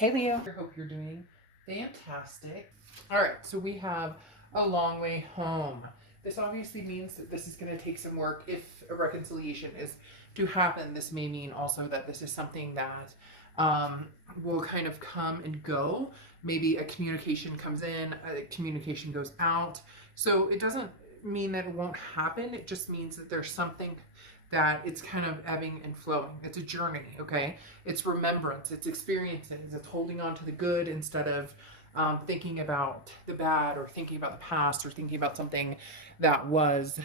Hey Leo, I hope you're doing fantastic. All right, so we have a long way home. This obviously means that this is going to take some work. If a reconciliation is to happen, this may mean also that this is something that will kind of come and go. Maybe a communication comes in, a communication goes out. So it doesn't mean that it won't happen. It just means that there's something that it's kind of ebbing and flowing. It's a journey, okay? It's remembrance, it's experiences, it's holding on to the good instead of thinking about the bad or thinking about the past or thinking about something that was,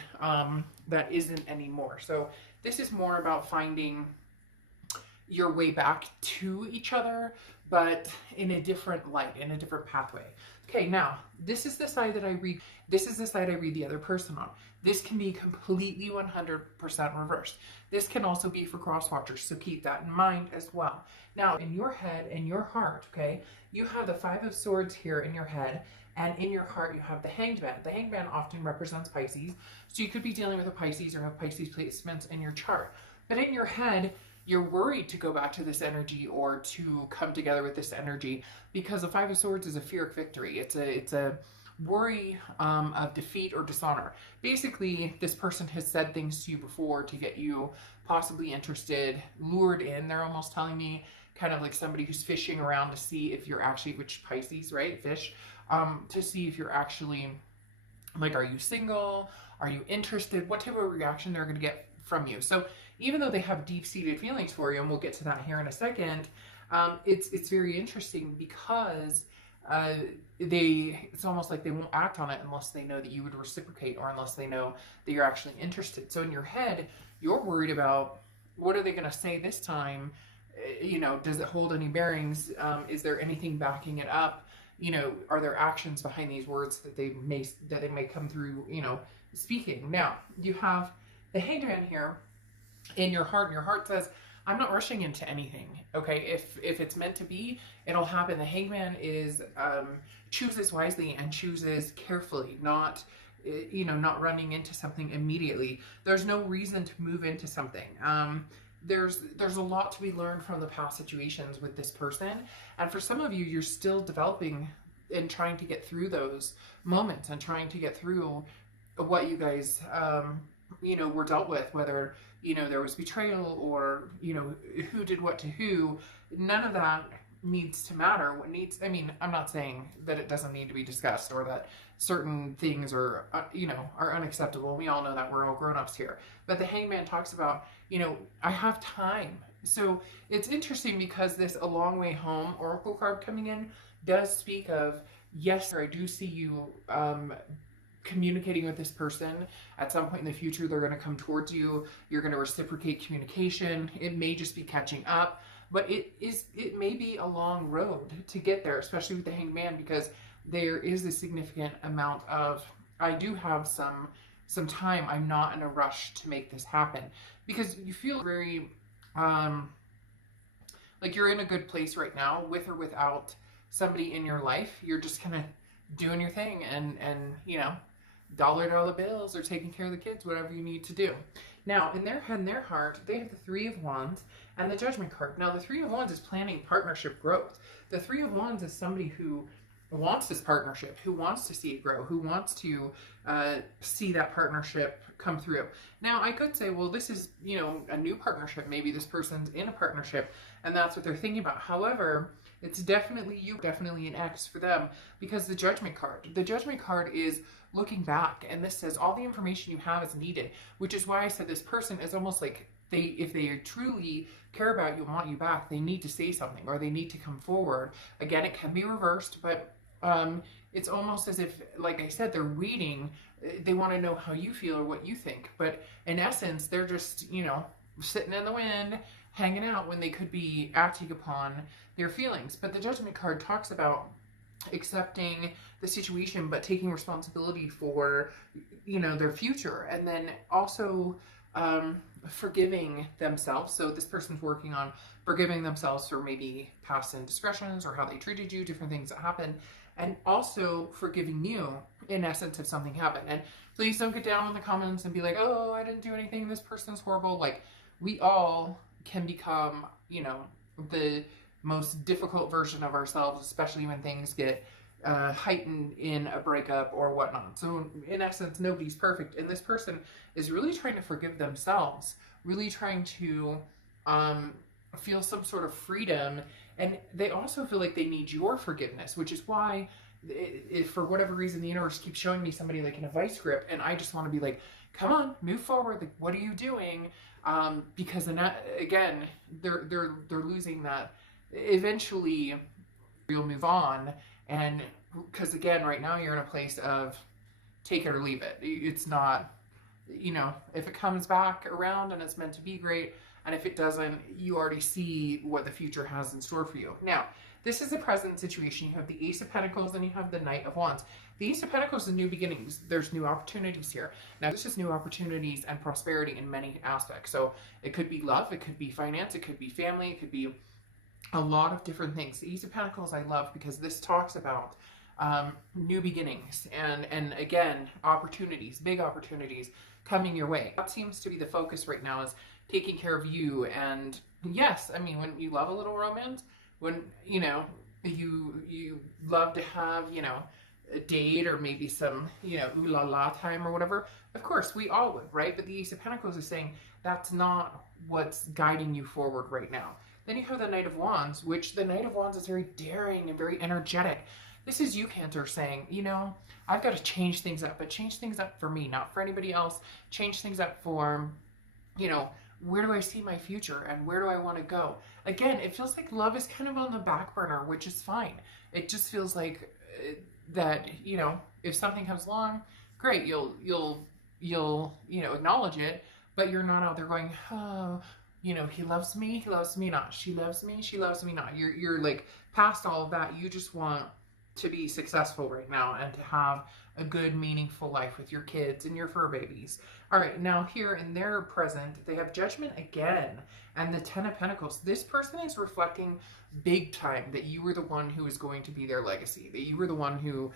that isn't anymore. So this is more about finding your way back to each other, but in a different light, in a different pathway. Okay, now, this is the side that I read. This is the side I read the other person on. This can be completely 100% reversed. This can also be for cross watchers, so keep that in mind as well. Now, in your head, in your heart, okay, you have the Five of Swords here in your head, and in your heart you have the Hanged Man. The Hanged Man often represents Pisces, so you could be dealing with a Pisces or have Pisces placements in your chart. But in your head, you're worried to go back to this energy or to come together with this energy because the Five of Swords is a fear of victory. It's a worry of defeat or dishonor. Basically, this person has said things to you before to get you possibly interested, lured in. They're almost telling me kind of like somebody who's fishing around to see if you're actually, which Pisces, right? Fish, to see if you're actually, like, are you single? Are you interested? What type of reaction they're going to get from you. So even though they have deep-seated feelings for you, and we'll get to that here in a second, it's very interesting because it's almost like they won't act on it unless they know that you would reciprocate or unless they know that you're actually interested. So in your head, you're worried about what are they going to say this time? You know, does it hold any bearings? Is there anything backing it up? You know, are there actions behind these words that they may come through, you know, speaking? Now, you have the Hanged Man here in your heart, and your heart says, I'm not rushing into anything, okay? If it's meant to be, it'll happen. The Hanged Man is chooses wisely and chooses carefully, not not running into something immediately. There's no reason to move into something. There's a lot to be learned from the past situations with this person, and for some of you, you're still developing and trying to get through those moments and trying to get through what you guys were dealt with, whether, there was betrayal or, who did what to who. None of that needs to matter. I'm not saying that it doesn't need to be discussed or that certain things are unacceptable. We all know that, we're all grown-ups here. But the Hanged Man talks about, I have time. So it's interesting because this A Long Way Home Oracle card coming in does speak of, yes, I do see you communicating with this person at some point in the future. They're going to come towards you. You're going to reciprocate communication. It may just be catching up, but it may be a long road to get there, especially with the Hanged Man, because there is a significant amount of, I do have some time. I'm not in a rush to make this happen, because you feel very like you're in a good place right now, with or without somebody in your life. You're just kind of doing your thing and dollar bills or taking care of the kids, whatever you need to do. Now, in their head and their heart, they have the Three of Wands and the Judgment card. Now, the Three of Wands is planning partnership growth. The Three of Wands is somebody who wants this partnership, who wants to see it grow, who wants to see that partnership come through. Now, I could say, well, this is, a new partnership. Maybe this person's in a partnership and that's what they're thinking about. However, it's definitely definitely an X for them, because the Judgment card is looking back, and this says all the information you have is needed, which is why I said this person is almost like if they truly care about you and want you back, they need to say something or they need to come forward. Again, it can be reversed, but it's almost as if, like I said, they're reading. They want to know how you feel or what you think, but in essence, they're just, sitting in the wind, hanging out, when they could be acting upon their feelings. But the Judgment card talks about accepting the situation, but taking responsibility for, their future, and then also forgiving themselves. So this person's working on forgiving themselves for maybe past indiscretions or how they treated you, different things that happened, and also forgiving you in essence if something happened. And please don't get down in the comments and be like, oh, I didn't do anything, this person's horrible. Like, we all can become, the most difficult version of ourselves, especially when things get heightened in a breakup or whatnot. So in essence, nobody's perfect, and this person is really trying to forgive themselves, really trying to feel some sort of freedom, and they also feel like they need your forgiveness, which is why, if for whatever reason the universe keeps showing me somebody like in a vice grip, and I just want to be like, come on, move forward. Like, what are you doing? Because then again, they're losing that. Eventually, you'll move on, and because again, right now you're in a place of take it or leave it. It's not, you know, if it comes back around and it's meant to be, great. And if it doesn't, you already see what the future has in store for you. Now, this is a present situation. You have the Ace of Pentacles and you have the Knight of Wands. The Ace of Pentacles is new beginnings. There's new opportunities here. Now, this is new opportunities and prosperity in many aspects. So it could be love, it could be finance, it could be family, it could be a lot of different things. The Ace of Pentacles I love because this talks about new beginnings and again, opportunities, big opportunities coming your way. That seems to be the focus right now, is taking care of you. And yes, I mean, when you love a little romance, when, you know, you love to have, you know, a date or maybe some, you know, ooh la la time or whatever, of course we all would, right? But the Ace of Pentacles is saying that's not what's guiding you forward right now. Then you have the Knight of Wands, which the Knight of Wands is very daring and very energetic. This is you, Cancer, saying, you know, I've got to change things up, but change things up for me, not for anybody else. Change things up for, you know, where do I see my future and where do I want to go? Again, it feels like love is kind of on the back burner, which is fine. It just feels like that, you know, if something comes along, great, you'll you know, acknowledge it, but you're not out there going, oh, you know, he loves me not. She loves me not. You're like past all of that. You just want to be successful right now and to have a good, meaningful life with your kids and your fur babies. All right, now here in their present, they have Judgment again and the Ten of Pentacles. This person is reflecting big time that you were the one who was going to be their legacy, that you were the one who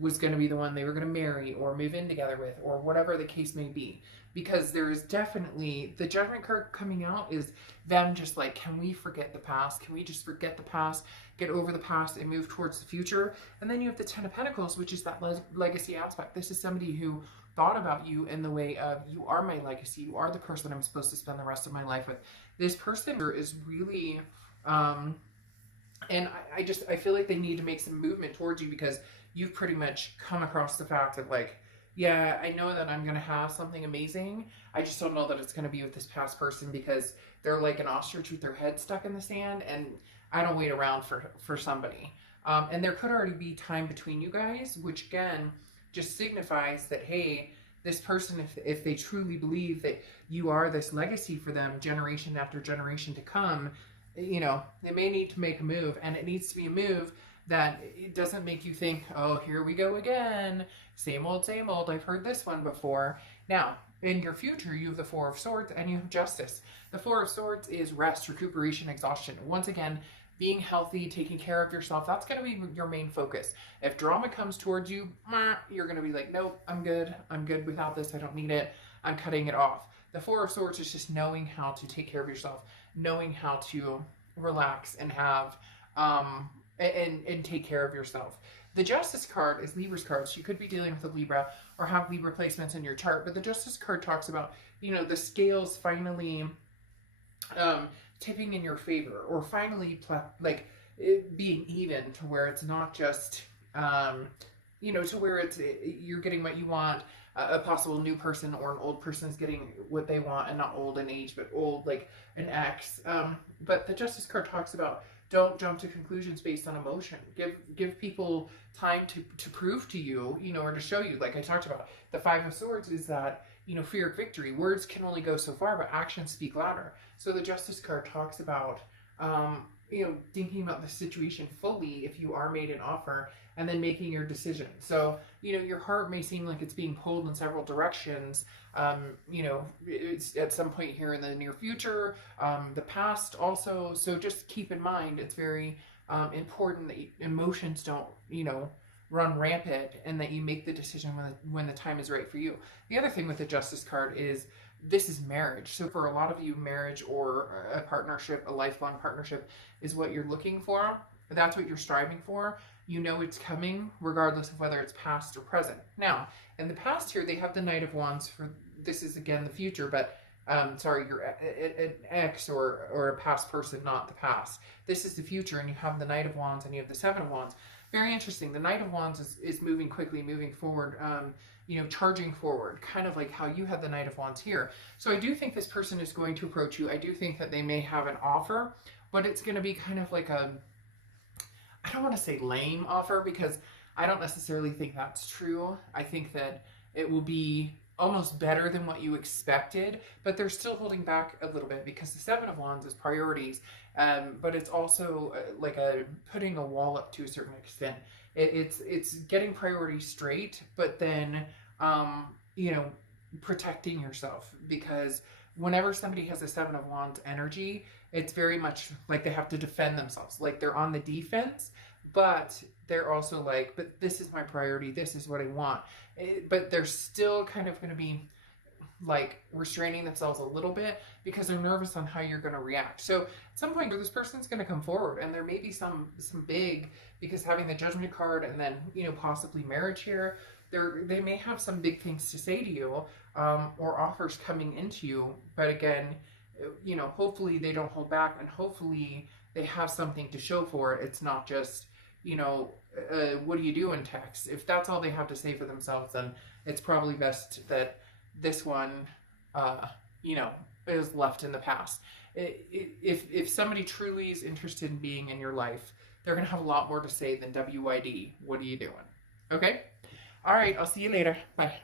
was going to be the one they were going to marry or move in together with, or whatever the case may be. Because there is definitely, the Judgment card coming out is them just like, can we forget the past? Can we just forget the past, get over the past and move towards the future? And then you have the Ten of Pentacles, which is that legacy aspect. This is somebody who thought about you in the way of, you are my legacy, you are the person I'm supposed to spend the rest of my life with. This person is really, and I feel like they need to make some movement towards you, because you've pretty much come across the fact of like, yeah, I know that I'm going to have something amazing. I just don't know that it's going to be with this past person, because they're like an ostrich with their head stuck in the sand, and I don't wait around for somebody. And there could already be time between you guys, which again, just signifies that, hey, this person, if they truly believe that you are this legacy for them, generation after generation to come, you know, they may need to make a move, and it needs to be a move that it doesn't make you think, oh, here we go again. Same old, I've heard this one before. Now, in your future, you have the Four of Swords and you have Justice. The Four of Swords is rest, recuperation, exhaustion. Once again, being healthy, taking care of yourself, that's going to be your main focus. If drama comes towards you, you're going to be like, nope, I'm good without this. I don't need it. I'm cutting it off. The Four of Swords is just knowing how to take care of yourself, knowing how to relax and have, and take care of yourself. The Justice card is Libra's card. So you could be dealing with a Libra or have Libra placements in your chart, but the Justice card talks about, you know, the scales finally tipping in your favor, or finally like it being even, to where it's not just, you know, to where it's, you're getting what you want. A possible new person or an old person is getting what they want, and not old in age, but old like an ex. But the Justice card talks about, don't jump to conclusions based on emotion. Give people time to prove to you, you know, or to show you. Like I talked about, the Five of Swords is that, you know, fear of victory. Words can only go so far, but actions speak louder. So the Justice card talks about, you know, thinking about the situation fully if you are made an offer, and then making your decision. So, you know, your heart may seem like it's being pulled in several directions, you know, it's at some point here in the near future, the past also. So just keep in mind, it's very important that emotions don't, you know, run rampant, and that you make the decision when the time is right for you. The other thing with the Justice card is this is marriage. So for a lot of you, marriage or a partnership, a lifelong partnership is what you're looking for. That's what you're striving for. You know it's coming regardless of whether it's past or present. Now, in the past here, they have the Knight of Wands. For this is again the future, but sorry, you're an ex or a past person, not the past. This is the future, and you have the Knight of Wands and you have the Seven of Wands. Very interesting. The Knight of Wands is moving quickly, moving forward, you know, charging forward, kind of like how you have the Knight of Wands here. So I do think this person is going to approach you. I do think that they may have an offer, but it's going to be kind of like a, I don't want to say lame offer, because I don't necessarily think that's true. I think that it will be almost better than what you expected, but they're still holding back a little bit because the Seven of Wands is priorities, but it's also like putting a wall up to a certain extent. It's getting priorities straight, but then you know, protecting yourself, because whenever somebody has a Seven of Wands energy, it's very much like they have to defend themselves, like they're on the defense, but they're also like, but this is my priority, this is what I want. But they're still kind of going to be like restraining themselves a little bit because they're nervous on how you're going to react. So at some point this person's going to come forward, and there may be some big, because having the Judgment card and then, you know, possibly marriage here, they may have some big things to say to you, or offers coming into you. But again, you know, hopefully they don't hold back, and hopefully they have something to show for it. It's not just, you know, what do you do in text? If that's all they have to say for themselves, then it's probably best that this one, you know, is left in the past. If somebody truly is interested in being in your life, they're going to have a lot more to say than WYD. What are you doing? Okay? All right. I'll see you later. Bye.